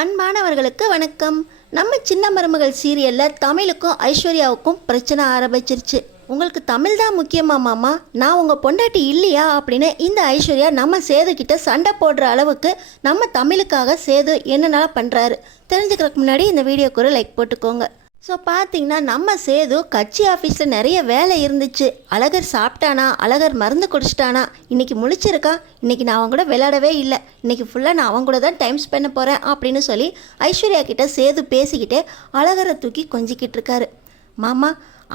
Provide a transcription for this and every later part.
அன்பானவர்களுக்கு வணக்கம். நம்ம சின்ன மருமகள் சீரியலில் தமிழுக்கும் ஐஸ்வர்யாவுக்கும் பிரச்சனை ஆரம்பிச்சிருச்சு. உங்களுக்கு தமிழ் தான் முக்கியமா மாமா, நான் உங்கள் பொண்டாட்டி இல்லையா அப்படின்னு இந்த ஐஸ்வர்யா நம்ம சேதுக்கிட்ட சண்டை போடுற அளவுக்கு நம்ம தமிழுக்காக சேது என்னென்னலாம் பண்ணுறாரு தெரிஞ்சுக்கிறதுக்கு முன்னாடி இந்த வீடியோக்கு ஒரு லைக் போட்டுக்கோங்க. ஸோ பார்த்தீங்கன்னா நம்ம சேது கட்சி ஆஃபீஸில் நிறைய வேலை இருந்துச்சு. அழகர் சாப்பிட்டானா, அழகர் மருந்து குடிச்சிட்டானா, இன்றைக்கி முழிச்சிருக்கான், இன்றைக்கி நான் அவன் கூட விளையாடவே இல்லை, இன்றைக்கி ஃபுல்லாக நான் அவன் கூட தான் டைம் ஸ்பெண்ட் போகிறேன் அப்படின்னு சொல்லி ஐஸ்வர்யா கிட்ட சேது பேசிக்கிட்டே அழகரை தூக்கி கொஞ்சிக்கிட்டு இருக்காரு. மாமா,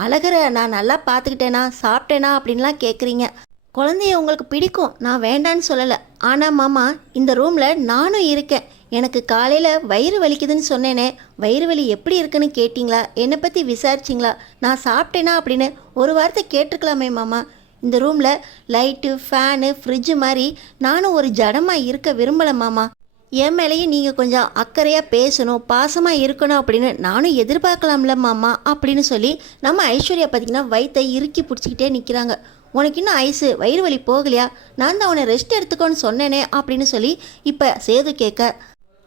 அழகரை நான் நல்லா பார்த்துக்கிட்டேனா, சாப்பிட்டேனா அப்படின்லாம் கேட்குறீங்க. குழந்தைய உங்களுக்கு பிடிக்கும், நான் வேண்டான்னு சொல்லலை. ஆனால் மாமா, இந்த ரூமில் நானும் இருக்கேன். எனக்கு காலையில் வயிறு வலிக்குதுன்னு சொன்னேனே, வயிறு வலி எப்படி இருக்குன்னு கேட்டிங்களா, என்னை பற்றி விசாரிச்சிங்களா, நான் சாப்பிட்டேனா அப்படின்னு ஒரு வார்த்தை கேட்டிருக்கலாமே மாமா. இந்த ரூமில் லைட்டு, ஃபேனு, ஃப்ரிட்ஜு மாதிரி நானும் ஒரு ஜடமாக இருக்க விரும்பலை மாமா. என் மேலேயும் நீங்கள் கொஞ்சம் அக்கறையாக பேசணும், பாசமாக இருக்கணும் அப்படின்னு நானும் எதிர்பார்க்கலாம்ல மாமா அப்படின்னு சொல்லி நம்ம ஐஸ்வர்யா பார்த்திங்கன்னா வயிற்றை இறுக்கி பிடிச்சிக்கிட்டே நிற்கிறாங்க. உனக்கு இன்னும் ஐஸு வயிறு வலி போகலையா, நான் தான் உன்னை ரெஸ்ட் எடுத்துக்கோன்னு சொன்னேனே அப்படின்னு சொல்லி இப்போ சேது கேட்க,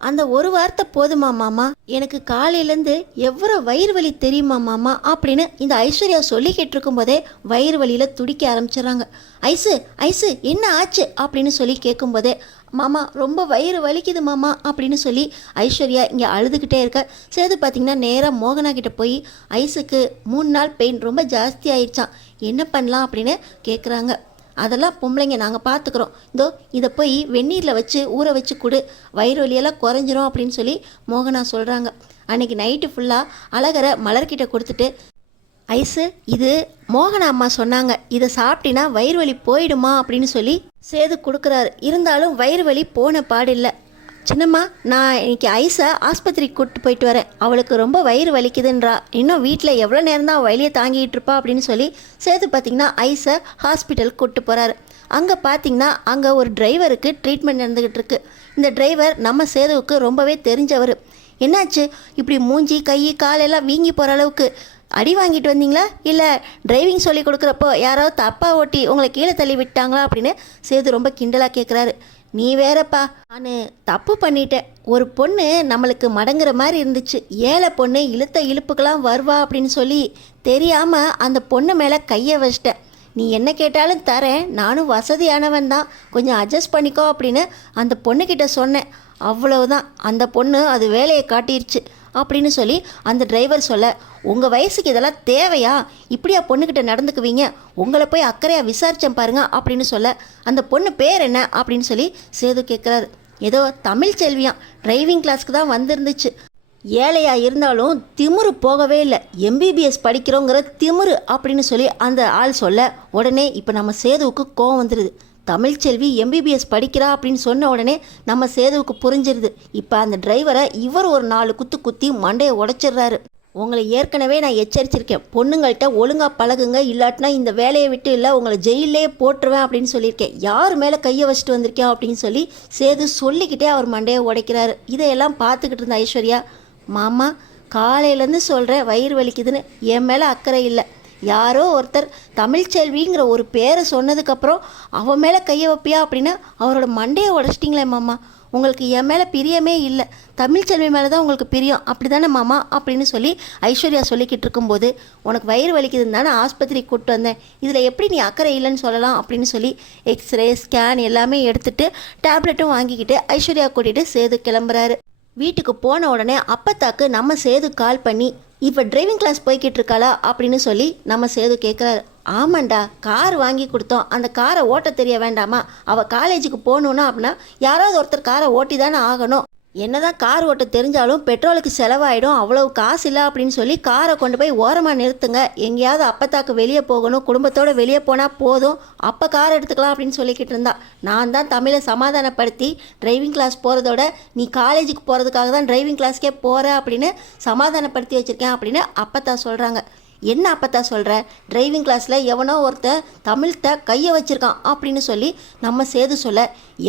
அந்த ஒரு வார்த்தை போதுமா மாமா, எனக்கு காலையிலேருந்து எவ்வளோ வயிறு வலி தெரியுமா மாமா அப்படின்னு இந்த ஐஸ்வர்யா சொல்லிக்கிட்டு இருக்கும்போதே வயிறு வலியில் துடிக்க ஆரம்பிச்சிடறாங்க. ஐஸு ஐஸு என்ன ஆச்சு அப்படின்னு சொல்லி கேட்கும்போதே, மாமா ரொம்ப வயிறு வலிக்குது மாமா அப்படின்னு சொல்லி ஐஸ்வர்யா இங்கே அழுதுகிட்டே இருக்க, சேது பார்த்திங்கன்னா நேராக மோகனா கிட்டே போய் ஐஸுக்கு 3 நாள் பெயின் ரொம்ப ஜாஸ்தி ஆயிடுச்சான், என்ன பண்ணலாம் அப்படின்னு கேட்குறாங்க. அதெல்லாம் பொம்பளைங்க நாங்கள் பார்த்துக்குறோம், இதோ இதை போய் வெந்நீரில் வச்சு ஊற வச்சு கொடு, வயிறு வலியெல்லாம் குறைஞ்சிரும் அப்படின்னு சொல்லி மோகனா சொல்கிறாங்க. அன்றைக்கி நைட்டு ஃபுல்லாக அழகரை மலர்கிட்ட கொடுத்துட்டு, ஐஸு இது மோகனா அம்மா சொன்னாங்க, இதை சாப்பிட்டினா வயிறு வலி போயிடுமா அப்படின்னு சொல்லி சேது கொடுக்குறாரு. இருந்தாலும் வயிறு வலி போன பாடில்லை. சின்னம்மா, நான் இன்னைக்கு ஐஸை ஆஸ்பத்திரிக்கு கூப்பிட்டு போயிட்டு வரேன், அவளுக்கு ரொம்ப வயிறு வலிக்குதுன்றா, இன்னும் வீட்டில் எவ்வளோ நேரம் தான் வலியை தாங்கிட்டு இருப்பா அப்படின்னு சொல்லி சேது பார்த்திங்கன்னா ஐஸை ஹாஸ்பிட்டலுக்கு கூப்பிட்டு போகிறாரு. அங்கே பார்த்திங்கன்னா அங்கே ஒரு டிரைவருக்கு ட்ரீட்மெண்ட் நடந்துக்கிட்டு இருக்கு. இந்த டிரைவர் நம்ம சேதுவுக்கு ரொம்பவே தெரிஞ்சவர். என்னாச்சு, இப்படி மூஞ்சி கை காலெல்லாம் வீங்கி போகிற அளவுக்கு அடி வாங்கிட்டு வந்தீங்களா, இல்லை டிரைவிங் சொல்லி கொடுக்குறப்போ யாராவது தப்பாக ஓட்டி உங்களை கீழே தள்ளி விட்டாங்களா அப்படின்னு சேது ரொம்ப கிண்டலாக கேட்குறாரு. நீ வேறப்பா, நான் தப்பு பண்ணிட்டேன், ஒரு பொண்ணு நம்மளுக்கு மடங்குற மாதிரி இருந்துச்சு, ஏழை பொண்ணு இழுத்த இழுப்புக்கெல்லாம் வருவா அப்படின்னு சொல்லி தெரியாமல் அந்த பொண்ணு மேலே கையை வச்சிட்டேன், நீ என்ன கேட்டாலும் தரேன், நானும் வசதியானவன் தான், கொஞ்சம் அட்ஜஸ்ட் பண்ணிக்கோ அப்படின்னு அந்த பொண்ணுக்கிட்ட சொன்னேன், அவ்வளவுதான், அந்த பொண்ணு அது வேலையை காட்டிருச்சு அப்படின்னு சொல்லி அந்த டிரைவர் சொல்ல, உங்கள் வயசுக்கு இதெல்லாம் தேவையா, இப்படியா பொண்ணுக்கிட்ட நடந்துக்குவீங்க, உங்களை போய் அக்கறையாக விசாரித்தேன் பாருங்க அப்படின்னு சொல்ல, அந்த பொண்ணு பேர் என்ன அப்படின்னு சொல்லி சேது கேட்குறாரு. ஏதோ தமிழ் செல்வியாம், டிரைவிங் கிளாஸ்க்கு தான் வந்திருந்துச்சு, ஏழையாக இருந்தாலும் திமுரு போகவே இல்லை, எம்பிபிஎஸ் படிக்கிறோங்கிற திமுரு அப்படின்னு சொல்லி அந்த ஆள் சொல்ல, உடனே இப்போ நம்ம சேதுவுக்கு கோவம் வந்துடுது. தமிழ்ச்செல்வி எம்பிபிஎஸ் படிக்கிறா அப்படின்னு சொன்ன உடனே நம்ம சேதுவுக்கு புரிஞ்சிருது. இப்போ அந்த டிரைவரை இவர் ஒரு 4 குத்து குத்தி மண்டையை உடைச்சிடுறாரு. உங்களை ஏற்கனவே நான் எச்சரிச்சிருக்கேன், பொண்ணுங்கள்கிட்ட ஒழுங்காக பழகுங்க, இல்லாட்டினா இந்த வேலையை விட்டு இல்லை உங்களை ஜெயிலே போட்டுருவேன் அப்படின்னு சொல்லியிருக்கேன், யார் மேலே கையை வச்சுட்டு வந்திருக்கேன் அப்படின்னு சொல்லி சேது சொல்லிக்கிட்டே அவர் மண்டையை உடைக்கிறாரு. இதையெல்லாம் பார்த்துக்கிட்டு இருந்த ஐஸ்வர்யா, மாமா காலையிலேருந்து சொல்கிறேன் வயிறு வலிக்குதுன்னு, என் மேலே அக்கறை இல்லை, யாரோ ஒருத்தர் தமிழ்ச்செல்விங்கிற ஒரு பேரை சொன்னதுக்கப்புறம் அவன் மேலே கையை வைப்பியா அப்படின்னு அவரோட மண்டையை உடச்சிட்டிங்களே மாமா, உங்களுக்கு என் மேலே பிரியமே இல்லை, தமிழ்ச்செல்வி மேலே தான் உங்களுக்கு பிரியம் அப்படி தானே மாமா அப்படின்னு சொல்லி ஐஸ்வர்யா சொல்லிக்கிட்டு இருக்கும்போது, உனக்கு வயிறு வலிக்குதுன்னு தானே ஆஸ்பத்திரிக்கு கூப்பிட்டு வந்தேன், இதில் எப்படி நீ அக்கறை இல்லைன்னு சொல்லலாம் அப்படின்னு சொல்லி எக்ஸ்ரே ஸ்கேன் எல்லாமே எடுத்துகிட்டு டேப்லெட்டும் வாங்கிக்கிட்டு ஐஸ்வர்யா கூட்டிகிட்டு சேது கிளம்புறாரு. வீட்டுக்கு போன உடனே அப்பத்தாக்கு நம்ம சேது கால் பண்ணி, இப்போ டிரைவிங் கிளாஸ் போய்கிட்டு இருக்காளா அப்படின்னு சொல்லி நம்ம சேது கேட்குறாரு. ஆமாண்டா, கார் வாங்கி கொடுத்தோம், அந்த காரை ஓட்ட தெரிய வேண்டாமா, அவள் காலேஜுக்கு போகணுன்னா அப்படின்னா யாராவது ஒருத்தர் காரை ஓட்டி தானே ஆகணும், என்னதான் கார் ஓட்ட தெரிஞ்சாலும் பெட்ரோலுக்கு செலவாயிடும், அவ்வளவு காசு இல்லை அப்படின்னு சொல்லி காரை கொண்டு போய் ஓரமாக நிறுத்துங்க, எங்கேயாவது அப்பத்தாக்கு வெளியே போகணும், குடும்பத்தோடு வெளியே போனால் போதும், அப்போ கார் எடுத்துக்கலாம் அப்படின்னு சொல்லிக்கிட்டு இருந்தா. நான் தான் தமிழை சமாதானப்படுத்தி டிரைவிங் கிளாஸ் போகிறதோட நீ காலேஜுக்கு போகிறதுக்காக தான் டிரைவிங் கிளாஸ்க்கே போகிற அப்படின்னு சமாதானப்படுத்தி வச்சுருக்கேன் அப்படின்னு அப்பத்தா சொல்கிறாங்க. என்ன அப்பத்தா சொல்கிற, டிரைவிங் கிளாஸில் எவனோ ஒருத்தன் தமிழ்கிட்ட கையை வச்சுருக்கான் அப்படின்னு சொல்லி நம்ம சேது சொல்ல,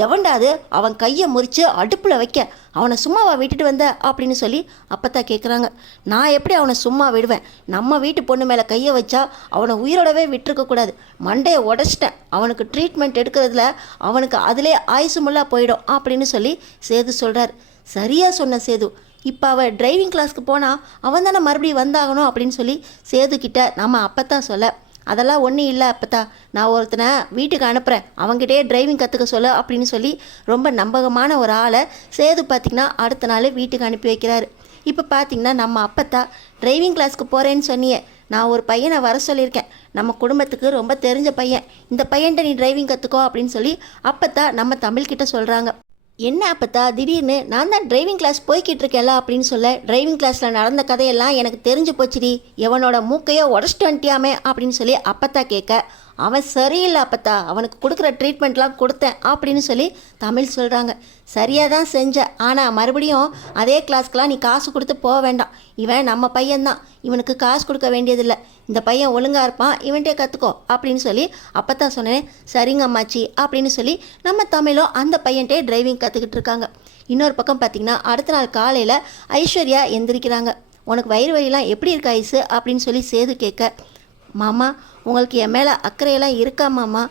எவன்டாது அவன் கையை முறித்து அடுப்பில் வைக்க, அவனை சும்மாவா விட்டுட்டு வந்த அப்படின்னு சொல்லி அப்பத்தா கேட்குறாங்க. நான் எப்படி அவனை சும்மா விடுவேன், நம்ம வீட்டு பொண்ணு மேலே கையை வச்சா அவனை உயிரோடவே விட்டுருக்கக்கூடாது, மண்டையை உடச்சிட்டேன், அவனுக்கு ட்ரீட்மெண்ட் எடுக்கிறதுல அவனுக்கு அதிலே ஆயுசு முள்ளா போயிடும் அப்படின்னு சொல்லி சேது சொல்கிறார். சரியாக சொன்ன சேது. இப்போ அவள் டிரைவிங் கிளாஸ்க்கு போனால் அவன் தானே மறுபடியும் வந்தாகணும் அப்படின்னு சொல்லி சேதுக்கிட்ட நம்ம அப்பத்தான் சொல்ல, அதெல்லாம் ஒன்றும் இல்லை அப்பத்தா, நான் ஒருத்தனை வீட்டுக்கு அனுப்புகிறேன், அவங்ககிட்டயே டிரைவிங் கற்றுக்க சொல்ல அப்படின்னு சொல்லி ரொம்ப நம்பகமான ஒரு ஆளை சேது பார்த்திங்கன்னா அடுத்த நாள் வீட்டுக்கு அனுப்பி வைக்கிறாரு. இப்போ பார்த்திங்கன்னா நம்ம அப்பத்தா, டிரைவிங் கிளாஸ்க்கு போகிறேன்னு சொன்னியே, நான் ஒரு பையனை வர சொல்லியிருக்கேன், நம்ம குடும்பத்துக்கு ரொம்ப தெரிஞ்ச பையன், இந்த பையன்ட்ட நீ டிரைவிங் கற்றுக்கோ அப்படின்னு சொல்லி அப்பத்தா நம்ம தமிழ்கிட்ட சொல்கிறாங்க. என்ன அப்பத்தா திடீர்னு நான் தான் டிரைவிங் கிளாஸ் போய்கிட்டு இருக்கேன்ல அப்படின்னு சொல்ல, டிரைவிங் கிளாஸில் நடந்த கதையெல்லாம் எனக்கு தெரிஞ்சு போச்சுடி, எவனோட மூக்கையோ உடச்சிட்டு வந்துட்டியாமே அப்படின்னு சொல்லி அப்பத்தா கேட்க, அவன் சரியில்லை அப்பத்தா, அவனுக்கு கொடுக்குற ட்ரீட்மெண்ட்லாம் கொடுத்தேன் அப்படின்னு சொல்லி தமிழ் சொல்கிறாங்க. சரியாக தான் செஞ்ச, ஆனால் மறுபடியும் அதே கிளாஸ்க்கெலாம் நீ காசு கொடுத்து போக வேண்டாம், இவன் நம்ம பையன்தான், இவனுக்கு காசு கொடுக்க வேண்டியதில்லை, இந்த பையன் ஒழுங்காக இருப்பான், இவன்கிட்டே கற்றுக்கோ அப்படின்னு சொல்லி அப்பத்தான் சொன்னேன். சரிங்க அம்மாச்சி அப்படின்னு சொல்லி நம்ம தமிழும் அந்த பையன்கிட்டே டிரைவிங் கற்றுக்கிட்டு இருக்காங்க. இன்னொரு பக்கம் பார்த்திங்கன்னா அடுத்த நாள் காலையில் ஐஸ்வர்யா எந்திரிக்கிறாங்க. உனக்கு வயிறு வலிலாம் எப்படி இருக்கு ஐஸு அப்படின்னு சொல்லி சேது கேட்க, மாமா உங்களுக்கு என் மேலே அக்கறையெல்லாம் இருக்கா மாமா,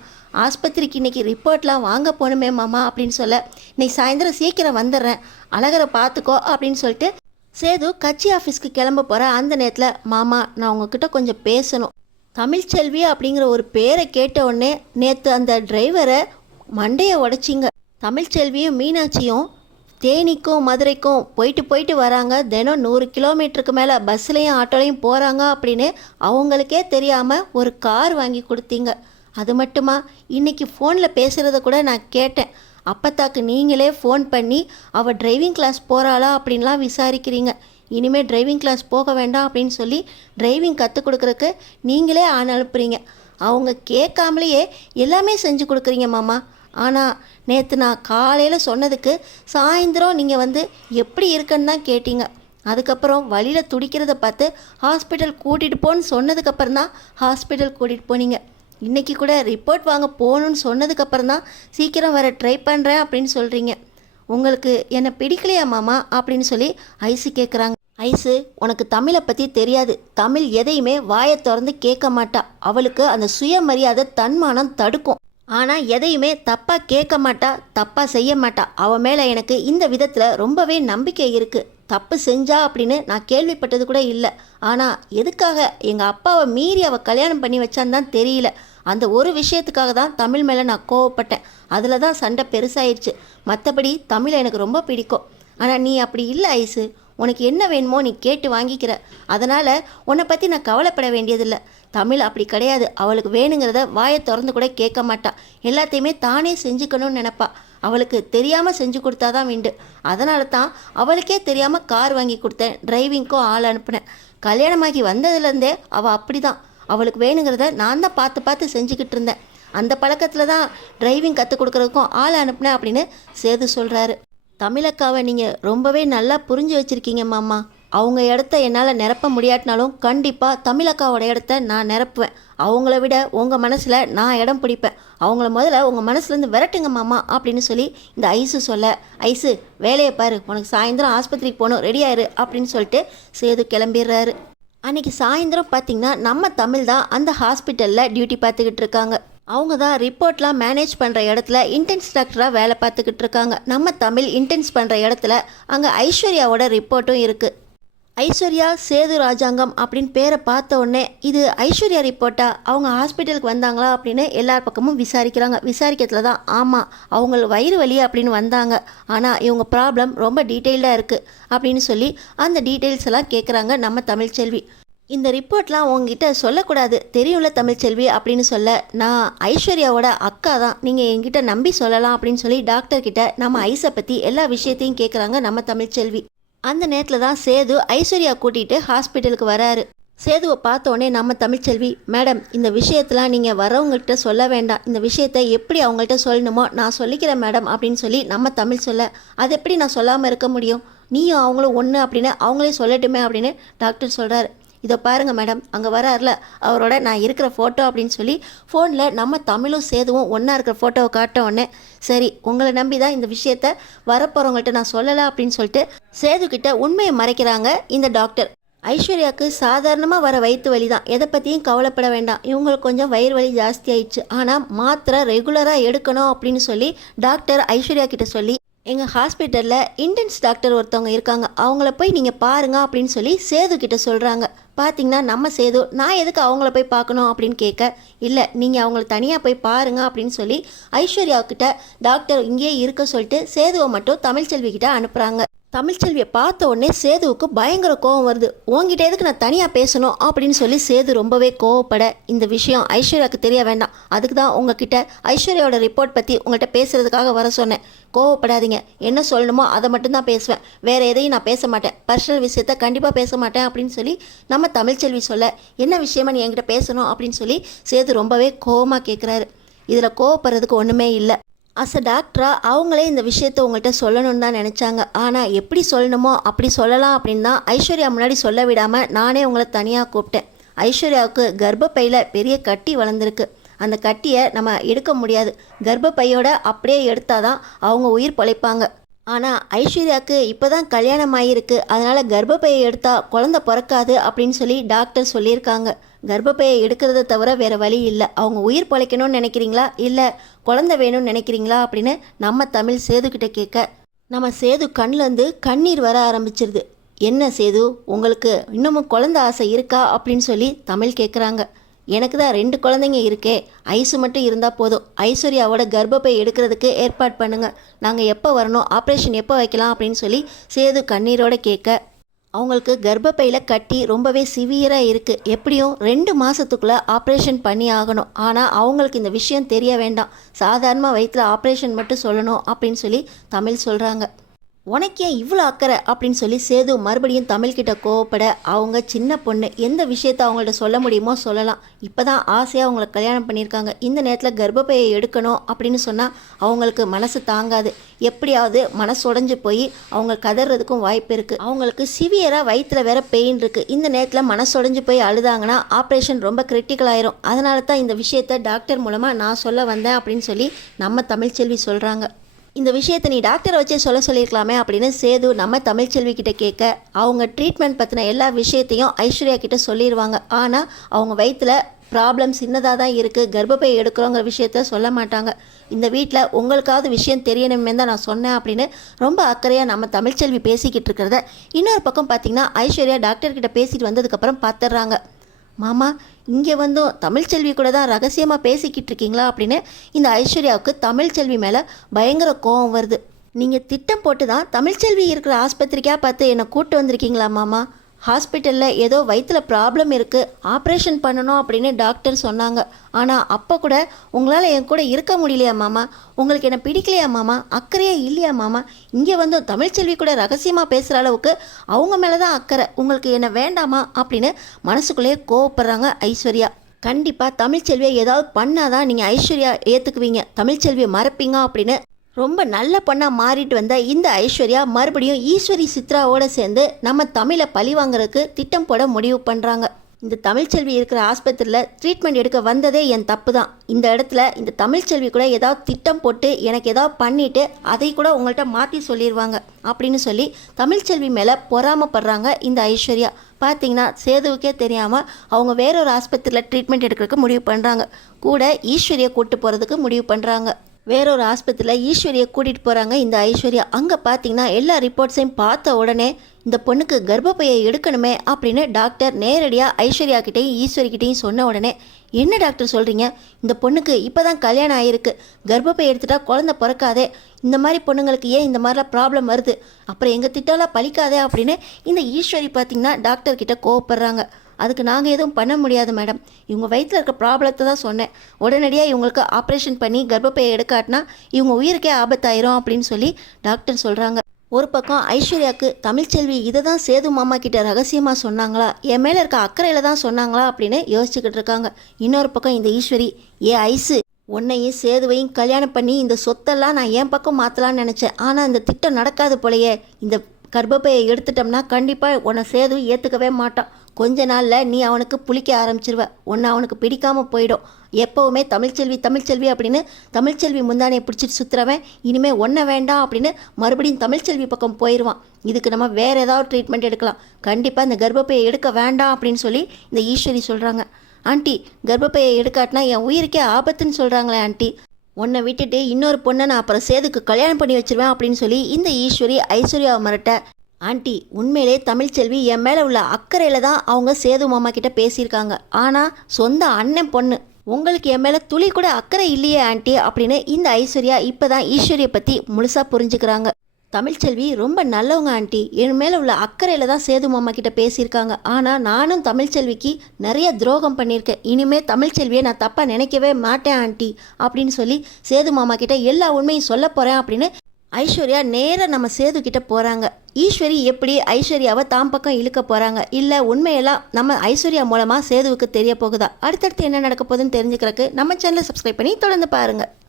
ஆஸ்பத்திரிக்கு இன்றைக்கி ரிப்போர்ட்லாம் வாங்க போகணுமே மாமா அப்படின்னு சொல்ல, இன்னைக்கு சாயந்தரம் சீக்கிரம் வந்துடுறேன், அழகரை பார்த்துக்கோ அப்படின்னு சொல்லிட்டு சேது கட்சி ஆஃபீஸ்க்கு கிளம்ப போகிற அந்த நேரத்தில், மாமா நான் உங்ககிட்ட கொஞ்சம் பேசணும். தமிழ்ச்செல்வி அப்படிங்கிற ஒரு பேரை கேட்ட உடனே நேற்று அந்த டிரைவரை மண்டையை உடைச்சிங்க. தமிழ்ச்செல்வியும் மீனாட்சியும் தேனிக்கும் மதுரைக்கும் போயிட்டு வராங்க, தினம் 100 கிலோமீட்டருக்கு மேலே பஸ்ஸுலேயும் ஆட்டோலையும் போகிறாங்க அப்படின்னு அவங்களுக்கே தெரியாமல் ஒரு கார் வாங்கி கொடுத்தீங்க. அது மட்டுமா, இன்றைக்கி ஃபோனில் பேசுகிறத கூட நான் கேட்டேன், அப்பத்தாக்கு நீங்களே ஃபோன் பண்ணி அவள் டிரைவிங் கிளாஸ் போகிறாளா அப்படின்லாம் விசாரிக்கிறீங்க. இனிமேல் டிரைவிங் கிளாஸ் போக வேண்டாம் அப்படின்னு சொல்லி டிரைவிங் கற்றுக் கொடுக்குறக்கு நீங்களே ஆள் அனுப்புகிறீங்க. அவங்க கேட்காமலேயே எல்லாமே செஞ்சு கொடுக்குறீங்க மாமா. ஆனால் நேற்று நான் காலையில் சொன்னதுக்கு சாயந்தரம் நீங்கள் வந்து எப்படி இருக்குன்னு தான் கேட்டீங்க. அதுக்கப்புறம் வழியில் துடிக்கிறத பார்த்து ஹாஸ்பிட்டல் கூட்டிகிட்டு போன்னு சொன்னதுக்கப்புறம் தான் ஹாஸ்பிட்டல் கூட்டிகிட்டு போனீங்க. இன்றைக்கி கூட ரிப்போர்ட் வாங்க போகணுன்னு சொன்னதுக்கப்புறம் தான் சீக்கிரம் வர ட்ரை பண்ணுறேன் அப்படின்னு சொல்கிறீங்க. உங்களுக்கு என்னை பிடிக்கலையா மாமா அப்படின்னு சொல்லி ஐஸு கேட்குறாங்க. ஐஸு, உனக்கு தமிழை பற்றி தெரியாது, தமிழ் எதையுமே வாயை திறந்து கேட்க மாட்டா, அவளுக்கு அந்த சுயமரியாதை தன்மானம் தடுக்கும். ஆனால் எதையுமே தப்பாக கேட்க மாட்டா, தப்பாக செய்ய மாட்டா. அவள் மேலே எனக்கு இந்த விதத்தில் ரொம்பவே நம்பிக்கை இருக்குது. தப்பு செஞ்சா அப்படின்னு நான் கேள்விப்பட்டது கூட இல்லை. ஆனால் எதுக்காக எங்கள் அப்பாவை மீறி அவள் கல்யாணம் பண்ணி வச்சான்னு தான் தெரியல. அந்த ஒரு விஷயத்துக்காக தான் தமிழ் மேலே நான் கோவப்பட்டேன், அதில் தான் சண்டை பெருசாயிடுச்சு. மற்றபடி தமிழை எனக்கு ரொம்ப பிடிக்கும். ஆனால் நீ அப்படி இல்லை ஐஸு, உனக்கு என்ன வேணுமோ நீ கேட்டு வாங்கிக்கிற, அதனால் உன்னை பற்றி நான் கவலைப்பட வேண்டியதில்லை. தமிழ் அப்படி கிடையாது, அவளுக்கு வேணுங்கிறத வாயை திறந்து கூட கேட்க மாட்டா, எல்லாத்தையுமே தானே செஞ்சுக்கணும்னு நினப்பா. அவளுக்கு தெரியாமல் செஞ்சு கொடுத்தாதான் உண்டு. அதனால தான் அவளுக்கே தெரியாமல் கார் வாங்கி கொடுத்தேன், டிரைவிங்க்கும் ஆள் அனுப்புனேன். கல்யாணமாகி வந்ததுலேருந்தே அவள் அப்படி தான், அவளுக்கு வேணுங்கிறத நான் தான் பார்த்து செஞ்சுக்கிட்டு இருந்தேன். அந்த பழக்கத்தில் தான் டிரைவிங் கற்றுக் கொடுக்குறதுக்கும் ஆள் அனுப்புனேன் அப்படின்னு சேது சொல்கிறாரு. தமிழக்காவை நீங்கள் ரொம்பவே நல்லா புரிஞ்சு வச்சுருக்கீங்க மாமா. அவங்க இடத்த என்னால் நிரப்ப முடியாட்டினாலும் கண்டிப்பாக தமிழக்காவோட இடத்த நான் நிரப்புவேன். அவங்கள விட உங்கள் மனசில் நான் இடம் பிடிப்பேன். அவங்கள முதல்ல உங்கள் மனசுலேருந்து விரட்டுங்க மாமா அப்படின்னு சொல்லி இந்த ஐஸு சொல்ல, ஐஸு வேலையை பாரு, உனக்கு சாயந்தரம் ஆஸ்பத்திரிக்கு போகணும், ரெடியாயிரு அப்படின்னு சொல்லிட்டு சேது கிளம்பிடுறாரு. அன்றைக்கி சாயந்தரம் பார்த்திங்கன்னா நம்ம தமிழ் தான் அந்த ஹாஸ்பிட்டலில் டியூட்டி பார்த்துக்கிட்டு இருக்காங்க. அவங்க தான் ரிப்போர்ட்லாம் மேனேஜ் பண்ணுற இடத்துல இன்டென்ஸ் டாக்டராக வேலை பார்த்துக்கிட்டு இருக்காங்க. நம்ம தமிழ் இன்டென்ஸ் பண்ணுற இடத்துல அங்கே ஐஸ்வர்யாவோட ரிப்போர்ட்டும் இருக்குது. ஐஸ்வர்யா சேது ராஜாங்கம் அப்படின்னு பேரை பார்த்த உடனே இது ஐஸ்வர்யா ரிப்போர்ட்டா, அவங்க ஹாஸ்பிட்டலுக்கு வந்தாங்களா அப்படின்னு எல்லார் பக்கமும் விசாரிக்கிறாங்க. விசாரிக்கிறதுல தான் ஆமாம் அவங்களுக்கு வயிறு வலி அப்படின்னு வந்தாங்க, ஆனால் இவங்க ப்ராப்ளம் ரொம்ப டீட்டெயில்டாக இருக்குது அப்படின்னு சொல்லி அந்த டீட்டெயில்ஸ் எல்லாம் கேட்குறாங்க நம்ம தமிழ்ச்செல்வி. இந்த ரிப்போர்ட்லாம் உங்ககிட்ட சொல்லக்கூடாது தெரியும்ல தமிழ்ச்செல்வி அப்படின்னு சொல்ல, நான் ஐஸ்வர்யாவோட அக்கா தான், நீங்கள் என்கிட்ட நம்பி சொல்லலாம் அப்படின்னு சொல்லி டாக்டர்கிட்ட நம்ம ஐஸை பற்றி எல்லா விஷயத்தையும் கேட்குறாங்க நம்ம தமிழ்ச்செல்வி. அந்த நேரத்தில் தான் சேது ஐஸ்வர்யா கூட்டிகிட்டு ஹாஸ்பிட்டலுக்கு வராரு. சேதுவை பார்த்தோன்னே நம்ம தமிழ்ச்செல்வி, மேடம் இந்த விஷயத்தெலாம் நீங்கள் வரவங்கள்ட்ட சொல்ல வேண்டாம், இந்த விஷயத்தை எப்படி அவங்கள்ட்ட சொல்லணுமோ நான் சொல்லிக்கிறேன் மேடம் அப்படின்னு சொல்லி நம்ம தமிழ் சொல்ல, அது எப்படி நான் சொல்லாமல் இருக்க முடியும், நீயும் அவங்களும் ஒன்று அப்படின்னு அவங்களே சொல்லட்டுமே அப்படின்னு டாக்டர் சொல்கிறார். இதை பாருங்கள் மேடம், அங்கே வராருல அவரோட நான் இருக்கிற ஃபோட்டோ அப்படின்னு சொல்லி ஃபோனில் நம்ம தமிழும் சேதுவும் ஒன்றா இருக்கிற ஃபோட்டோவை காட்ட உடனே, சரி உங்களை நம்பி தான் இந்த விஷயத்த வரப்போகிறவங்கள்ட்ட நான் சொல்லலை அப்படின்னு சொல்லிட்டு சேதுக்கிட்ட உண்மையை மறைக்கிறாங்க இந்த டாக்டர். ஐஸ்வர்யாவுக்கு சாதாரணமாக வர வயிற்று வலி தான், எதை பற்றியும் கவலைப்பட வேண்டாம், இவங்களுக்கு கொஞ்சம் வயிறு வலி ஜாஸ்தி ஆயிடுச்சு, ஆனால் மாத்திரை ரெகுலராக எடுக்கணும் அப்படின்னு சொல்லி டாக்டர் ஐஸ்வர்யா கிட்ட சொல்லி எங்கள் ஹாஸ்பிட்டலில் இன்டென்ஸ் டாக்டர் ஒருத்தவங்க இருக்காங்க, அவங்கள போய் நீங்கள் பாருங்க அப்படின்னு சொல்லி சேது கிட்ட சொல்கிறாங்க. பார்த்தீங்கன்னா நம்ம சேது, நான் எதுக்கு அவங்கள போய் பார்க்கணும் அப்படின்னு கேட்க, இல்லை நீங்கள் அவங்கள தனியாக போய் பாருங்க அப்படின்னு சொல்லி ஐஸ்வர்யாவுக்கிட்ட டாக்டர் இங்கேயே இருக்க சொல்லிட்டு சேதுவை மட்டும் தமிழ்ச்செல்வி கிட்ட அனுப்புகிறாங்க. தமிழ்ச்செல்வியை பார்த்த உடனே சேதுவுக்கு பயங்கர கோவம் வருது. உங்ககிட்ட எதுக்கு நான் தனியாக பேசணும் அப்படின்னு சொல்லி சேது ரொம்பவே கோவப்பட, இந்த விஷயம் ஐஸ்வர்யாவுக்கு தெரிய வேண்டாம், அதுக்கு தான் உங்ககிட்ட ஐஸ்வர்யாவோட ரிப்போர்ட் பற்றி உங்கள்கிட்ட பேசுகிறதுக்காக வர சொன்னேன். கோவப்படாதீங்க, என்ன சொல்லணுமோ அதை மட்டும்தான் பேசுவேன், வேறு எதையும் நான் பேச மாட்டேன், பர்சனல் விஷயத்த கண்டிப்பாக பேச மாட்டேன் அப்படின்னு சொல்லி நம்ம தமிழ்ச்செல்வி சொல்ல, என்ன விஷயமா நீ என்கிட்ட பேசணும் அப்படின்னு சொல்லி சேது ரொம்பவே கோவமாக கேட்குறாரு. இதில் கோவப்படுறதுக்கு ஒன்றுமே இல்லை. அஸ் அ டாக்டராக அவங்களே இந்த விஷயத்த உங்கள்கிட்ட சொல்லணும்னு தான் நினச்சாங்க. ஆனால் எப்படி சொல்லணுமோ அப்படி சொல்லலாம் அப்படின்னு தான் ஐஸ்வர்யா முன்னாடி சொல்ல விடாமல் நானே உங்களை தனியாக கூப்பிட்டேன். ஐஸ்வர்யாவுக்கு கர்ப்பப்பையில் பெரிய கட்டி வளர்ந்துருக்கு. அந்த கட்டியை நம்ம எடுக்க முடியாது. கர்ப்பப்பையோட அப்படியே எடுத்தால் தான் அவங்க உயிர் பிழைப்பாங்க. ஆனால் ஐஸ்வர்யாவுக்கு இப்போ தான் கல்யாணம் ஆகியிருக்கு, அதனால் கர்ப்பப்பையை எடுத்தால் குழந்தை பிறக்காது அப்படின்னு சொல்லி டாக்டர் சொல்லியிருக்காங்க. கர்ப்பப்பையை எடுக்கிறத தவிர வேறு வழி இல்லை. அவங்க உயிர் பிழைக்கணும்னு நினைக்கிறீங்களா, இல்லை குழந்தை வேணும்னு நினைக்கிறீங்களா அப்படின்னு நம்ம தமிழ் சேதுக்கிட்ட கேட்க, நம்ம சேது கண்ணிலேருந்து கண்ணீர் வர ஆரம்பிச்சிருது. என்ன சேது, உங்களுக்கு இன்னமும் குழந்தை ஆசை இருக்கா அப்படின்னு சொல்லி தமிழ் கேட்குறாங்க. எனக்கு தான் 2 குழந்தைங்க இருக்கே, ஐஸு மட்டும் இருந்தால் போதும். ஐஸ்வர்யாவோட கர்ப்பப்பை எடுக்கிறதுக்கு ஏற்பாடு பண்ணுங்கள், நாங்கள் எப்போ வரணும், ஆப்ரேஷன் எப்போ வைக்கலாம் அப்படின்னு சொல்லி சேது கண்ணீரோடு கேட்க, அவங்களுக்கு கர்ப்பப்பையில் கட்டி ரொம்பவே சிவியராக இருக்குது, எப்படியும் 2 மாதத்துக்குள்ளே ஆப்ரேஷன் பண்ணி ஆகணும். ஆனால் அவங்களுக்கு இந்த விஷயம் தெரிய வேண்டாம், சாதாரண வயிற்றில் ஆப்ரேஷன் மட்டும் சொல்லணும் அப்படின்னு சொல்லி தமிழ் சொல்கிறாங்க. உனக்கு ஏன் இவ்வளோ அக்கறை அப்படின்னு சொல்லி சேது மறுபடியும் தமிழ்கிட்ட கோவப்பட, அவங்க சின்ன பொண்ணு, எந்த விஷயத்த அவங்கள்ட்ட சொல்ல முடியுமோ சொல்லலாம். இப்போ தான் ஆசையாக அவங்கள கல்யாணம் பண்ணியிருக்காங்க, இந்த நேரத்தில் கர்ப்பப்பையை எடுக்கணும் அப்படின்னு சொன்னால் அவங்களுக்கு மனசு தாங்காது. எப்படியாவது மனசு உடஞ்சி போய் அவங்க கதறதுக்கும் வாய்ப்பு இருக்குது. அவங்களுக்கு சிவியராக வயிற்றில் வேற பெயின் இருக்குது. இந்த நேரத்தில் மனசு உடஞ்சி போய் அழுதாங்கன்னா ஆப்ரேஷன் ரொம்ப கிரிட்டிக்கல் ஆயிரும். அதனால தான் இந்த விஷயத்த டாக்டர் மூலமாக நான் சொல்ல வந்தேன் அப்படின்னு சொல்லி நம்ம தமிழ்ச்செல்வி சொல்கிறாங்க. இந்த விஷயத்தை நீ டாக்டரை வச்சே சொல்லியிருக்கலாமே அப்படின்னு சேது நம்ம தமிழ்ச்செல்வி கிட்ட கேட்க, அவங்க ட்ரீட்மெண்ட் பற்றின எல்லா விஷயத்தையும் ஐஸ்வர்யா கிட்ட சொல்லிடுவாங்க. ஆனால் அவங்க வயிற்றில் ப்ராப்ளம் சின்னதாக தான் இருக்குது, கர்ப்பப்பை எடுக்கிறோங்கிற விஷயத்த சொல்ல மாட்டாங்க. இந்த வீட்டில் உங்களுக்காவது விஷயம் தெரியணுமே தான் நான் சொன்னேன் அப்படின்னு ரொம்ப அக்கறையாக நம்ம தமிழ்ச்செல்வி பேசிக்கிட்டு இருக்கிறத இன்னொரு பக்கம் பார்த்திங்கன்னா ஐஸ்வர்யா டாக்டர்கிட்ட பேசிட்டு வந்ததுக்கப்புறம் பார்த்துட்றாங்க. மாமா, இங்கே வந்தும் தமிழ்ச்செல்வி கூட தான் ரகசியமாக பேசிக்கிட்டு இருக்கீங்களா அப்படின்னு இந்த ஐஸ்வர்யாவுக்கு தமிழ்ச்செல்வி மேலே பயங்கர கோவம் வருது. நீங்கள் திட்டம் போட்டு தான் தமிழ்ச்செல்வி இருக்கிற ஆஸ்பத்திரிக்காக பார்த்து என்னை கூப்பிட்டு வந்திருக்கீங்களா மாமா? ஹாஸ்பிட்டலில் ஏதோ வயிற்றில் ப்ராப்ளம் இருக்குது, ஆப்ரேஷன் பண்ணணும் அப்படின்னு டாக்டர் சொன்னாங்க. ஆனால் அப்போ கூட உங்களால் என் கூட இருக்க முடியலையா மாமா? உங்களுக்கு என்ன பிடிக்கலையா மாமா? அக்கறையே இல்லையா மாமா? இங்கே வந்து தமிழ்ச்செல்வி கூட ரகசியமாக பேசுகிற அளவுக்கு அவங்க மேலே தான் அக்கறை, உங்களுக்கு என்ன வேண்டாமா அப்படின்னு மனசுக்குள்ளேயே கோவப்படுறாங்க ஐஸ்வர்யா. கண்டிப்பாக தமிழ்ச்செல்வியை ஏதாவது பண்ணாதான் நீங்கள் ஐஸ்வர்யா ஏற்றுக்குவீங்க, தமிழ்ச்செல்வியை மறப்பீங்க அப்படின்னு ரொம்ப நல்ல பொண்ணாக மாறிட்டு வந்த இந்த ஐஸ்வர்யா மறுபடியும் ஈஸ்வரி சித்ராவோட சேர்ந்து நம்ம தமிழை பழி வாங்குறதுக்கு திட்டம் போட முடிவு பண்ணுறாங்க. இந்த தமிழ்ச்செல்வி இருக்கிற ஆஸ்பத்திரியில் ட்ரீட்மெண்ட் எடுக்க வந்ததே என் தப்பு தான். இந்த இடத்துல இந்த தமிழ்ச்செல்வி கூட ஏதாவது திட்டம் போட்டு எனக்கு ஏதாவது பண்ணிவிட்டு அதை கூட உங்கள்கிட்ட மாற்றி சொல்லிடுவாங்க அப்படின்னு சொல்லி தமிழ்ச்செல்வி மேலே பொறாமப்படுறாங்க இந்த ஐஸ்வர்யா. பார்த்தீங்கன்னா சேதுவுக்கே தெரியாமல் அவங்க வேறொரு ஆஸ்பத்திரியில் ட்ரீட்மெண்ட் எடுக்கிறதுக்கு முடிவு பண்ணுறாங்க. கூட ஈஸ்வரியை கூப்பிட்டு போகிறதுக்கு முடிவு பண்ணுறாங்க. வேறொரு ஆஸ்பத்திரியில் ஈஸ்வரியை கூட்டிகிட்டு போகிறாங்க இந்த ஐஸ்வர்யா. அங்கே பார்த்தீங்கன்னா எல்லா ரிப்போர்ட்ஸையும் பார்த்த உடனே இந்த பொண்ணுக்கு கர்ப்பப்பையை எடுக்கணுமே அப்படின்னு டாக்டர் நேரடியாக ஐஸ்வர்யா கிட்டேயும் ஈஸ்வரிக்கிட்டையும் சொன்ன உடனே, என்ன டாக்டர் சொல்கிறீங்க, இந்த பொண்ணுக்கு இப்போ தான் கல்யாணம் ஆகிருக்கு, கர்ப்பப்பை எடுத்துட்டா குழந்தை பிறக்காதே, இந்த மாதிரி பொண்ணுங்களுக்கு ஏன் இந்த மாதிரிலாம் ப்ராப்ளம் வருது, அப்புறம் எங்கள் திட்டம்லாம் பழிக்காதே அப்படின்னு இந்த ஈஸ்வரி பார்த்திங்கன்னா டாக்டர்கிட்ட கோவப்படுறாங்க. அதுக்கு நாங்கள் எதுவும் பண்ண முடியாது மேடம், இவங்க வயிற்றில் இருக்க ப்ராப்ளத்தை தான் சொன்னேன், உடனடியாக இவங்களுக்கு ஆப்ரேஷன் பண்ணி கர்ப்பப்பையை எடுக்காட்டினா இவங்க உயிருக்கே ஆபத்தாயிரும் அப்படின்னு சொல்லி டாக்டர் சொல்கிறாங்க. ஒரு பக்கம் ஐஸ்வர்யாவுக்கு தமிழ்ச்செல்வி இதை தான் சேது மாமா கிட்ட ரகசியமாக சொன்னாங்களா, என் மேலே இருக்க அக்கறையில் தான் சொன்னாங்களா அப்படின்னு யோசிச்சுக்கிட்டு இருக்காங்க. இன்னொரு பக்கம் இந்த ஈஸ்வரி, ஐஸு, உன்னையும் சேதுவையும் கல்யாணம் பண்ணி இந்த சொத்தெல்லாம் நான் என் பக்கம் மாற்றலான்னு நினச்சேன், ஆனால் இந்த திட்டம் நடக்காது போலையே, இந்த கர்ப்பப்பையை எடுத்துட்டோம்னா கண்டிப்பாக உன்னை சேது ஏற்றுக்கவே மாட்டான், கொஞ்ச நாளில் நீ அவனுக்கு புளிக்க ஆரம்பிச்சிருவ, உன்னை அவனுக்கு பிடிக்காமல் போயிடும், எப்போவுமே தமிழ்ச்செல்வி தமிழ்ச்செல்வி அப்படின்னு தமிழ்ச்செல்வி முந்தானையை பிடிச்சிட்டு சுற்றுறவன் இனிமேல் ஒன்றை வேண்டாம் அப்படின்னு மறுபடியும் தமிழ்ச்செல்வி பக்கம் போயிடுவான், இதுக்கு நம்ம வேறு ஏதாவது ட்ரீட்மெண்ட் எடுக்கலாம், கண்டிப்பாக இந்த கர்ப்பப்பையை எடுக்க வேண்டாம் அப்படின்னு சொல்லி இந்த ஈஸ்வரி சொல்கிறாங்க. ஆண்டி, கர்ப்பப்பையை எடுக்காட்டினா என் உயிருக்கே ஆபத்துன்னு சொல்கிறாங்களே ஆண்டி, உன்னை விட்டுட்டு இன்னொரு பொண்ணை நான் அப்புறம் சேதுக்கு கல்யாணம் பண்ணி வச்சிருவேன் அப்படின்னு சொல்லி இந்த ஈஸ்வரி ஐஸ்வர்யாவை மிரட்ட, ஆண்டி உண்மையிலே தமிழ்ச்செல்வி என் மேலே உள்ள அக்கறையில் தான் அவங்க சேது மாமா கிட்ட பேசியிருக்காங்க. ஆனால் சொந்த அண்ணன் பொண்ணு, உங்களுக்கு என் மேலே துளி கூட அக்கறை இல்லையே ஆண்டி அப்படின்னு இந்த ஐஸ்வர்யா இப்போ தான் ஈஸ்வரியை பற்றி முழுசாக புரிஞ்சுக்கிறாங்க. தமிழ்ச்செல்வி ரொம்ப நல்லவங்க ஆண்டி, என் மேலே உள்ள அக்கறையில் தான் சேது மாமா கிட்ட பேசியிருக்காங்க. ஆனால் நானும் தமிழ்ச்செல்விக்கு நிறைய துரோகம் பண்ணியிருக்கேன். இனிமேல் தமிழ்ச்செல்வியை நான் தப்பாக நினைக்கவே மாட்டேன் ஆண்டி அப்படின்னு சொல்லி சேது மாமா கிட்ட எல்லா உண்மையும் சொல்ல போகிறேன் அப்படின்னு ஐஸ்வர்யா நேராக நம்ம சேது கிட்ட போகிறாங்க. ஈஸ்வரி எப்படி ஐஸ்வர்யாவை தாம் பக்கம் இழுக்க போகிறாங்க, இல்லை உண்மையெல்லாம் நம்ம ஐஸ்வர்யா மூலமாக சேதுவுக்கு தெரிய போகுதா? அடுத்தடுத்து என்ன நடக்க போகுதுன்னு தெரிஞ்சுக்கிறதுக்கு நம்ம சேனலை சப்ஸ்கிரைப் பண்ணி தொடர்ந்து பாருங்கள்.